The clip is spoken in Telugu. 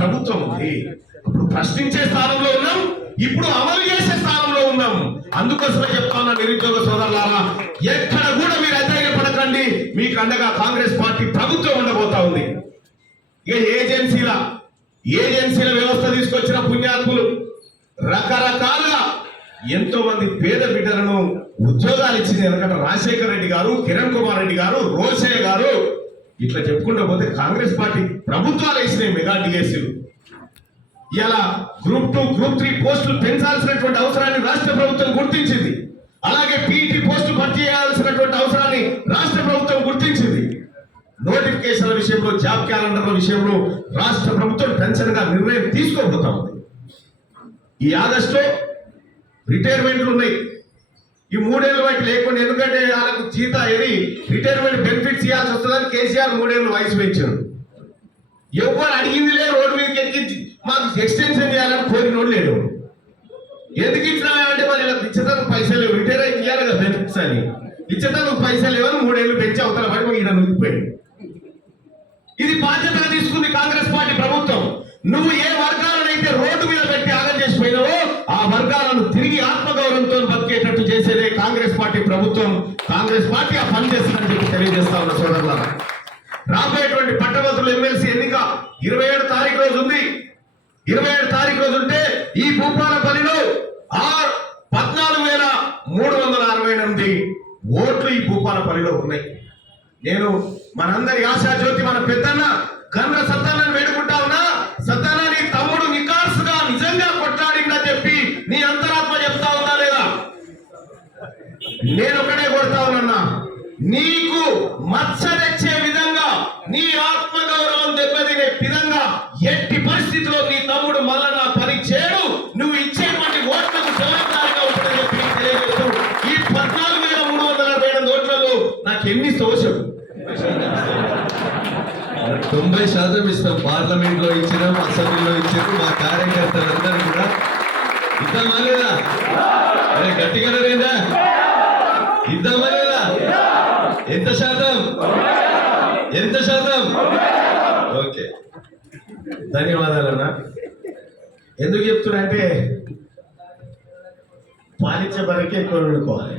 ప్రభుత్వం ఉంది. ఇప్పుడు ప్రశ్నించే స్థానంలో ఉన్నాం, ఇప్పుడు అమలు చేసే స్థానంలో ఉన్నాం. అందుకోసమే చెప్తా ఉన్నా నిరుద్యోగ సోదరులారా, ఎక్కడ కూడా మీరు అధైర్యపడకండి. మీకు అండగా కాంగ్రెస్ పార్టీ ప్రభుత్వం ఉండబోతా ఉంది. ఇక ఏజెన్సీల వ్యవస్థ తీసుకొచ్చిన పుణ్యాత్ములు రకరకాలుగా ఎంతో మంది పేద బిడ్డలను ఉద్యోగాలు ఇచ్చింది. ఎందుకంటే రాజశేఖర రెడ్డి గారు, కిరణ్ కుమార్ రెడ్డి గారు, రోషయ్య గారు ఇట్లా చెప్పుకుంటూ పోతే కాంగ్రెస్ పార్టీ ప్రభుత్వాలు వేసినాయి మెగా డిఎస్సీలు. ఇలా గ్రూప్ 2, గ్రూప్ 3 పోస్టులు పెంచాల్సినటువంటి అవసరాన్ని రాష్ట్ర ప్రభుత్వం గుర్తించింది. అలాగే పీఈటీ పోస్టులు భర్తీ చేయాల్సినటువంటి అవసరాన్ని రాష్ట్ర ప్రభుత్వం గుర్తించింది. నోటిఫికేషన్ల విషయంలో, జాబ్ క్యాలెండర్ల విషయంలో రాష్ట్ర ప్రభుత్వం టెన్షన్ గా నిర్ణయం తీసుకోబోతా ఉంది. ఈ ఆగస్టులో రిటైర్మెంట్లు ఉన్నాయి. ఈ 3 ఏళ్ళు బట్టి లేకుండా, ఎందుకంటే వాళ్ళకు జీతా రిటైర్మెంట్ బెనిఫిట్స్ ఇవ్వాల్సి వస్తుందని కేసీఆర్ 3 ఏళ్ళు వయసు పెంచారు. ఎవరు అడిగింది లేదు, రోడ్డు మీదకి ఎక్కించి మాకు ఎక్స్టెన్షన్ చేయాలని కోరినోడు లేడు. ఎందుకు ఇచ్చినామంటే మరి ఇలా ఇచ్చేదానికి పైసలు లేవు, రిటైర్ అయితే ఇవ్వాలి కదా బెనిఫిట్స్ అని. ఇచ్చేదానికి పైసలు లేవని 3 ఏళ్ళు పెంచి అవతల పడి మాకు ఇక్కడ నిలిపోయింది. ఇది బాధ్యతగా తీసుకుంది కాంగ్రెస్ పార్టీ ప్రభుత్వం. నువ్వు ఏ వర్గాలనైతే రోడ్డు మీద పెట్టి ఆగం చేసిపోయినావో ఆ వర్గాలను తిరిగి ఆత్మగౌరవంతో బతికేటట్టు చేసేదే కాంగ్రెస్ పార్టీ ప్రభుత్వం. కాంగ్రెస్ పార్టీ ఆ పని చేస్తుందని చెప్పి తెలియజేస్తా ఉన్న సోదరులారా, రాబోయేటువంటి పట్టభద్రుల ఎమ్మెల్సీ ఎన్నిక 27 తారీఖు రోజు ఉంది. 27 తారీఖు రోజు ఉంటే ఈ భూపాలపల్లిలో 14,368 ఓట్లు ఈ భూపాలపల్లిలో ఉన్నాయి. నేను మనందరి ఆశాజ్యోతి మన పెద్దన్న గండ్ర సత్తాన్ని వేడుకుంటా ఉన్నా. సత్తాన నీ తమ్ముడు నికార్సుగా నిజంగా కొట్లాడిందని చెప్పి నీ అంతరాత్మ చెప్తా ఉన్నా లేదా? నేను ఒకటే కొడతా ఉన్నా, నీకు మచ్చ తెచ్చే విధంగా, నీ ఆత్మగౌరవం దెబ్బతినే విధంగా ఎట్టి పరిస్థితిలో నీ తమ్ముడు మల్లన్న పని చేయడు. నువ్వు ఇచ్చేటువంటి ఓట్లకు జవాబారిగా ఉంటుందని చెప్పి తెలియజేస్తూ ఈ 14,368 ఓట్లలో నాకు ఎన్ని శోషం 90% ఇస్తాం. పార్లమెంట్ లో ఇచ్చినాం, అసెంబ్లీలో ఇచ్చారు. మా కార్యకర్తలందరూ కూడా ఇద్దామా లేదా? అరే గట్టిగా లేదా? ఇద్దామా లేదా? ఎంత శాతం? ఓకే, ధన్యవాదాలన్నా. ఎందుకు చెప్తున్నా అంటే పాలించే వరకే ఎక్కువ వండుకోవాలి.